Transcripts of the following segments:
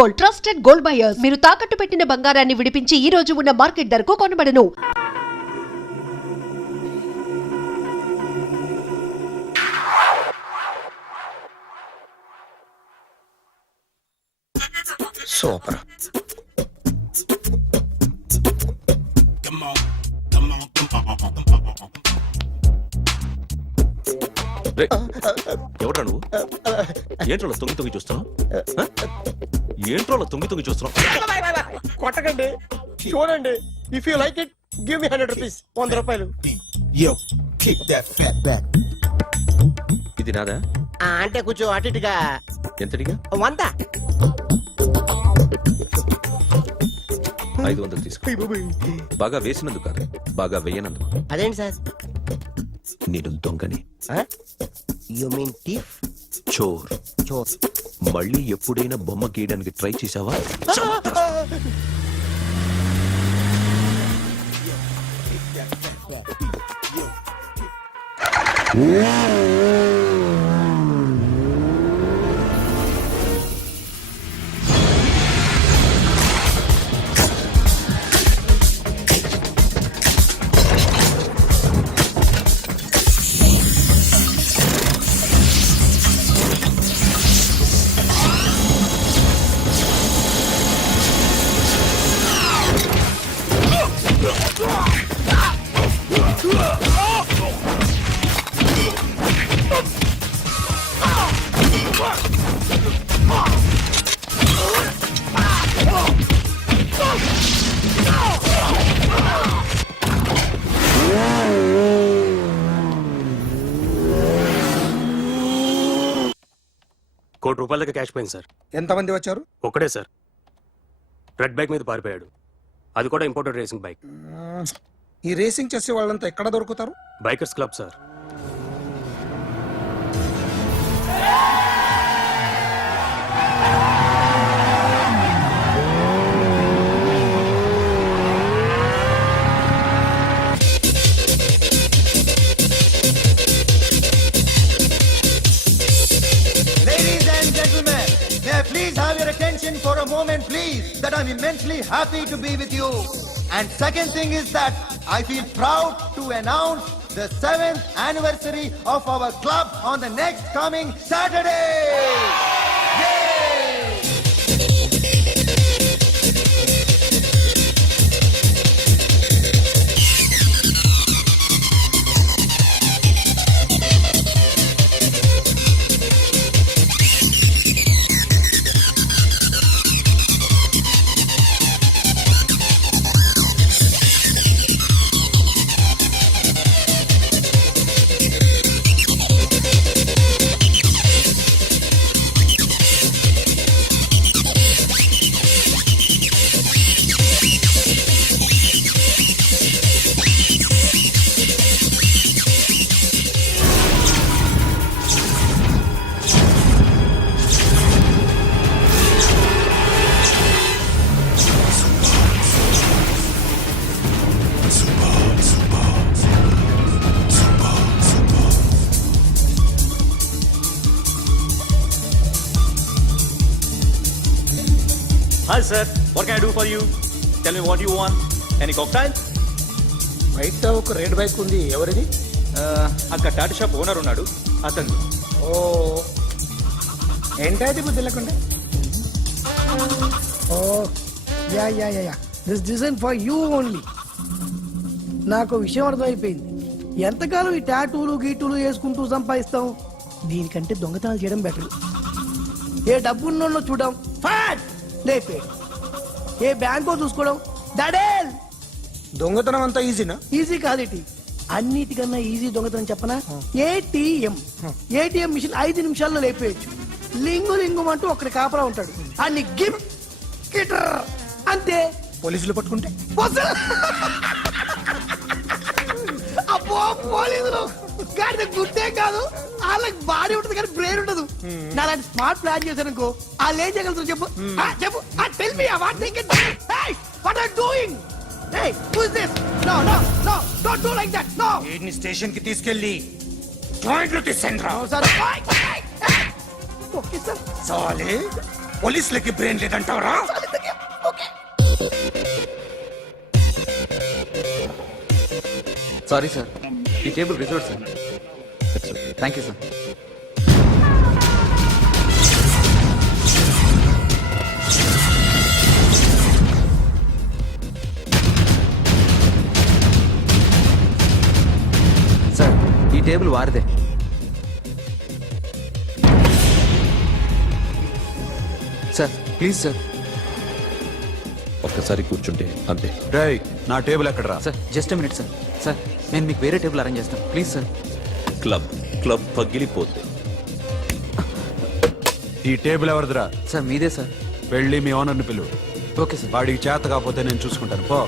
Gold, trusted gold buyers. మీరు తాకట్టు పెట్టిన బంగారాన్ని విడిపించి ఈ రోజు ఉన్న మార్కెట్ ధరకు కొనబడను. సూపర్. ఎవడ్రా నువ్వు? ఏంట్రోలో తొంగి తొంగి చూస్తున్నావు? ఏంట్రోలో తొంగి తొంగి చూస్తున్నావు? కొట్టకండి, చూడండి. If you like it give me 100 rupees. 100 రూపాయలు. ఇది నాదా? అంటే కొంచెం అటు ఇటుగా. ఎంతడిగా? 100. 500 తీసుకో. బాగా వేసినందుకు కాదు, బాగా వేయనందుకు. అదేంటి సార్? నేను దొంగని. You mean thief? చోర్. చోర్. మళ్ళీ ఎప్పుడైనా బొమ్మ గీయడానికి ట్రై చేసావా? ₹1 కోటి క్యాష్ పోయింది సార్. ఎంతమంది వచ్చారు? ఒక్కడే సార్. రెడ్ బైక్ మీద పారిపోయాడు. అది కూడా ఇంపోర్టెడ్ రేసింగ్ బైక్. ఈ రేసింగ్ చేసే వాళ్ళంతా ఎక్కడ దొరుకుతారు? Bikers club sir. Please have your attention for a moment, please, that I'm immensely happy to be with you. And second thing is that I feel proud to announce the 7th anniversary of our club on the next coming Saturday. Yay! Hi sir, what can I do for you? Tell me what you want. Any cocktail? బయట ఒక red bike ఉంది, ఎవరిది? అక్కడ Tata shop owner ఉన్నాడు, అతను. ఓ, ఏంటది బుద్ధి లేకుండా? Oh yeah yeah yeah yeah this design for you only. నాకు విషయం అర్థమైపోయింది. ఎంతకాలం ఈ టాటూలు గీటూలు వేసుకుంటూ సంపాదిస్తాం? దీనికంటే దొంగతనాలు చేయడం బెటర్. ఏ డబ్బున్నోళ్ళు చూడడం ఫాట్ లేపే, ఏ బ్యాంకో చూసుకోవడం దడేల్. దొంగతనం అంతా ఈజీనా? ఈజీ కాదేటి, అన్నిటికన్నా ఈజీ దొంగతనం చెప్పనా? ఏటీఎం. ఏటీఎం మిషన్ 5 నిమిషాల్లో లేపేయచ్చు. లింగు లింగు అంటూ ఒకటి కాపలా ఉంటాడు, అన్ని గిమ్ గిటర్ అంతే. పోలీసులు పట్టుకుంటే అబ్బో పోలీసులు గాడి గుర్తే కాదు, వాళ్ళకి బాడీ ఉంటుంది కానీ బ్రెయిన్ ఉండదు. నా లాంటి స్మార్ట్ ప్లాన్ చేశాను వాళ్ళు ఏం చేయగలుగుతారు చెప్పు? చెప్పు, tell me what they can. Hey, what are doing? Hey, who is this? No no no, don't do like that. No, వీడిని స్టేషన్ కి తీసుకెళ్ళి జాయింట్ లో తీసుకెళ్ళరా. Sir okay sir. సాలే పోలీసులకి బ్రెయిన్ లేదంటావరా? సారీ సార్, ఈ table reserve sir. Thank you sir. Sir, ఈ table వారిదే. Sir please sir. ఒక్కసారి కూర్చుంటే అంతే. రేయ్, నా టేబుల్ ఎక్కడరా? Sir just minute sir. Sir నేను మీకు వేరే టేబుల్ అరేంజ్ చేస్తాను ప్లీజ్ సార్. క్లబ్ పగిలిపోద్ది. ఈ టేబుల్ ఎవరిదిరా? సార్ మీదే సార్. వెళ్ళి మీ ఓనర్ని పిలువు. Okay sir. వాడికి చేత కాకపోతే నేను చూసుకుంటాను. పో.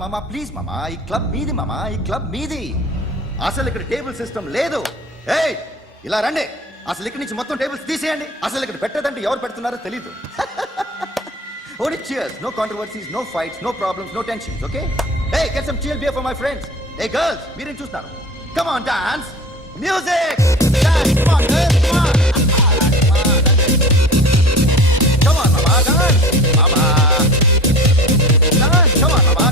మామా ప్లీజ్ మామా, ఈ క్లబ్ మీది మామా, ఈ క్లబ్ మీది. అసలు ఇక్కడ టేబుల్ సిస్టమ్ లేదు. ఏయ్ ఇలా రండి, అసలు ఇక్కడ నుంచి మొత్తం టేబుల్స్ తీసేయండి. అసలు ఇక్కడ పెట్టదంటే ఎవరు పెడుతున్నారో తెలీదు. Only cheers, no controversies, no fights, no problems, no tensions, okay? Hey, get some chill beer for my friends. Hey girls, మీరేం చూస్తున్నారు? Come on, dance. Music. Dance, come on, girls, come on. Come on, mama, dance. Mama. Dance, come on, mama.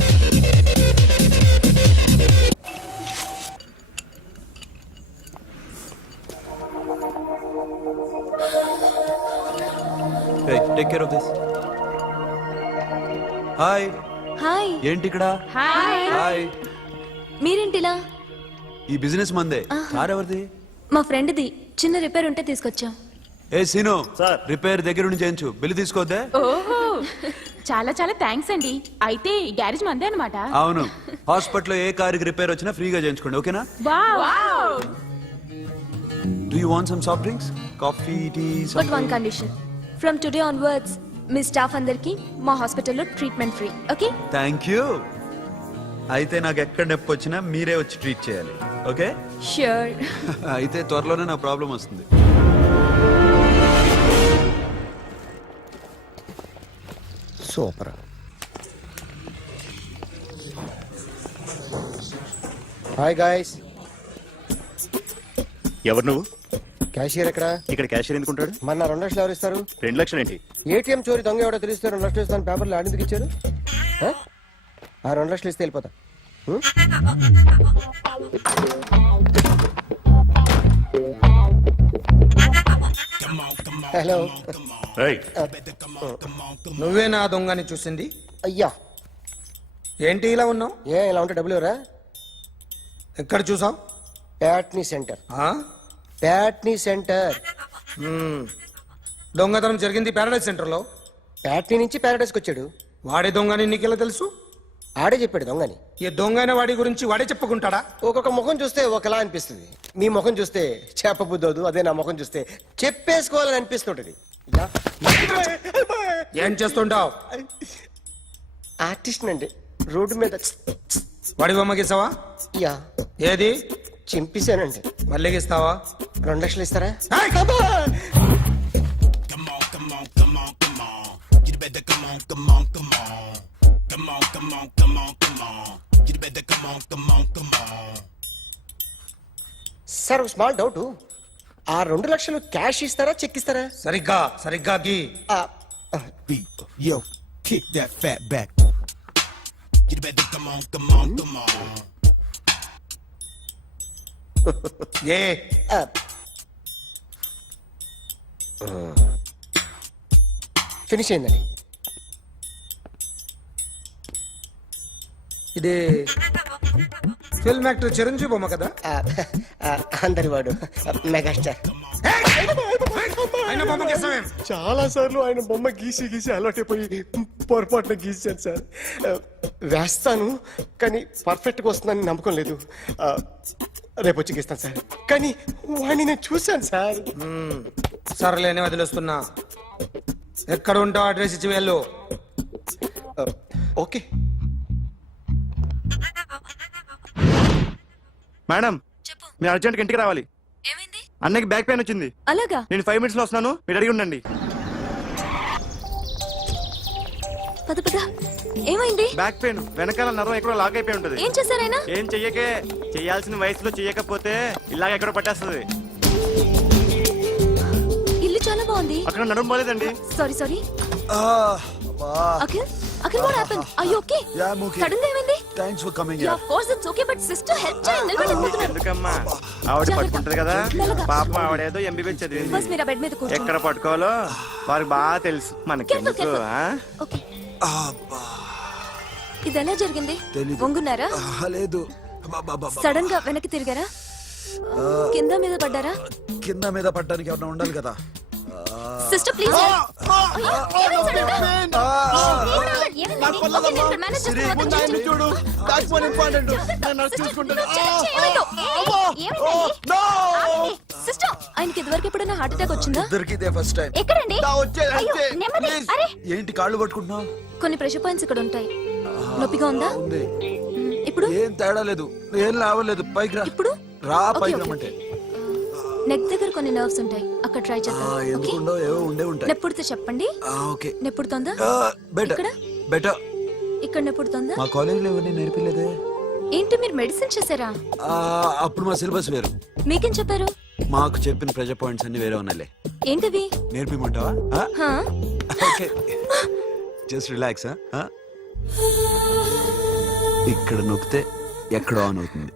Hey, take care of this. Hi. Hi. ఏంటి ఇక్కడ? Hi. Hi. మీరేంటిలా? ఈ business మందే. Car ఎవరిది? మా ఫ్రెండ్ది. చిన్న repair ఉంటే తీసుకొచ్చా. ఏ scene, sir. Repair దగ్గర నుంచి చేయించు. బిల్లు తీసుకోవద్దే? ఓహో, చాలా చాలా థ్యాంక్స్ అండి. అయితే ఈ గ్యారేజ్ మందే అన్నమాట. అవును. హాస్పిటల్లో ఏ కారుకి రిపేర్ వచ్చినా ఫ్రీగా చేయించుకోండి, ఓకేనా? Wow. Do you want some soft drinks? Coffee, tea? But one condition. From today onwards మీ స్టాఫ్ అందరికి మా హాస్పిటల్లో treatment free, okay? Thank you. అయితే నాకు ఎక్కడ నొప్పి వచ్చినా మీరే వచ్చి ట్రీట్ చేయాలి, ఓకే? ష్యూర్. అయితే త్వరలోనే నా ప్రాబ్లం వస్తుంది. సూపర్. Hi guys. ఎవరు నువ్వు? క్యాషియర్ ఎక్కడ? ఇక్కడ క్యాషియర్ ఎందుకుంటాడు? మన 2 లక్షలు ఎవరు ఇస్తారు? 2 లక్షలు ఏంటి? ఏటీఎం చోరీ దొంగ ఎవడో తెలిస్తే 2 లక్షలు ఇస్తాను పేపర్లు ఆడిందుకు ఇచ్చారు. ఆ 2 లక్షలు ఇస్తే వెళ్ళిపోతా. హలో. నువ్వే నా దొంగని చూసింది? అయ్యా, ఏంటి ఇలా ఉన్నావు? ఇలా ఉంటే డబ్బులు ఎవరా? ఎక్కడ చూసావు? ప్యాట్నీ సెంటర్. ప్యాట్నీ సెంటర్. దొంగతనం జరిగింది ప్యారడైజ్ సెంటర్ లో. ప్యాట్నీ నుంచి ప్యారడైస్కి వచ్చాడు. వాడే దొంగని నీకెలా తెలుసు? ఆడే చెప్పాడు దొంగని. ఈ దొంగైన వాడి గురించి వాడే చెప్పుకుంటాడా? ఒక్కొక్క ముఖం చూస్తే ఒకలా అనిపిస్తుంది. మీ ముఖం చూస్తే చెప్పబుద్దోదు, అదే నా ముఖం చూస్తే చెప్పేసుకోవాలని అనిపిస్తుంటది. ఏం చేస్తుంటావు? ఆర్టిస్ట్ అండి. రోడ్డు మీద వాడి బొమ్మ గీసావా? యా, ఏది? చింపేశానండి. మళ్ళీ గీస్తావా? 2 లక్షలు ఇస్తారా? సార్, ఒక స్మాల్ డౌట్. ఆ 2 లక్షలు క్యాష్ ఇస్తారా, చెక్ ఇస్తారా? సరిగ్గా గీ. Yo, kick that fat back. You better come on, come on, come on. A finish అయిందండి. ఇది ఫిల్మ్ యాక్టర్ చిరంజీవి బొమ్మ కదా? అందరి వాడు మెగాస్టార్. ఆయన బొమ్మ గీసావేం? చాలా సార్లు ఆయన బొమ్మ గీసి అలవాటైపోయి పొరపాటున గీసాను సార్. వేస్తాను, కానీ పర్ఫెక్ట్గా వస్తుందని నమ్మకం లేదు. రేపు వచ్చి గీస్తాను సార్. కానీ వాడిని నేను చూశాను సార్. సర్లేని వదిలేస్తున్నా. ఎక్కడ ఉంటావు అడ్రస్ ఇచ్చి వెళ్ళు. ఓకే. మేడం మీరు అర్జెంట్గా ఇంటికి రావాలి. ఏమైంది? అన్నకి బ్యాక్ పెయిన్ వచ్చింది. అలాగా? నేను 5 minutes లో వస్తున్నాను, మీరు అడిగి ఉండండి. పద పద. ఏమైంది? బ్యాక్ పెయిన్ వెనకాల నరం ఎక్కడో లాక్ అయిపోయి ఉంటది. ఏం చేశారైనా? ఏం చెయ్యకే, చెయ్యాల్సిన వయసులో చెయ్యకపోతే ఇలాగ ఎక్కడో పట్టేస్తుంది. ఇల్లు చాలా బాగుంది. అక్కడ నడుము పోలేదండి. Sorry sorry. Akhil Akhil what happened? Are you okay? Sudden గా ఏమైంది? Thanks for coming ya of course it's okay but sister help చేయండి. నిలబడలేకపోతున్నారు. ఎందుకమ్మా ఆవిడ పట్టుకుంటది కదా, పాపం ఆవిడేదో ఎంబీబీఎస్ చదివింది. బస్ మీరు బెడ్ మీద కూర్చోండి. ఎక్కడ పట్టుకోవాలో వారికి బాగా తెలుసు, మనకెందుకు? ఓకే. ఇది ఎలా జరిగింది? వంగున్నారా? లేదు, సడన్ గా వెనక్కి తిరిగారా? కింద మీద పడ్డారా? కింద మీద పడ్డానికి ఎవరైనా ఉండాలి కదా. Sister please. చూడు బ్యాక్ బోన్ ఇంపార్టెంట్, నేను చూసుకుంటాను. సిస్టర్ ఆయనకి ఇదివరకు ఎప్పుడైనా హార్ట్ అటాక్ వచ్చిందా? దొరికితే ఫస్ట్ టైం. ఎక్కడండి? అరే ఏంటి కాళ్ళు పట్టుకుంటున్నావు? కొన్ని ప్రెషర్ పాయింట్స్ ఇక్కడ ఉంటాయి. నొప్పిగా ఉందా? ఉంది. ఇప్పుడు ఏం తేడా లేదు, ఏం లావలేదు. పైకి రా. ఇప్పుడు రా, ఓకే, పైకి ఓకే. రమ్మంటే. నెక్ దగ్గర కొన్ని నర్వ్స్ ఉంటాయి, అక్కడ ట్రై చేద్దాం. ఓకే? ఎందుకుండో ఏవో ఉండే ఉంటాయి. నెప్పుడుతో చెప్పండి. ఓకే. నెప్పుడుతోందా? బెటర్ ఇక్కడ? బెటర్. ఇక్కడ నెప్పుడుతోందా? మా కాలేజీలో ఎవరిని నేర్పిలేదే. ఏంటి మీరు మెడిసిన్ చేశారా? అప్పుడు మా సిలబస్ వేరు. మీకేం చెప్పారు? మాకు చెప్పిన ప్రెజర్ పాయింట్స్ అన్ని వేరే ఉన్నాయిలే. ఏంటివి? నేర్పిమంటావా? హా? Okay, just relax. ఇక్కడ నొక్కితే ఎక్కడో ఆన్ అవుతుంది.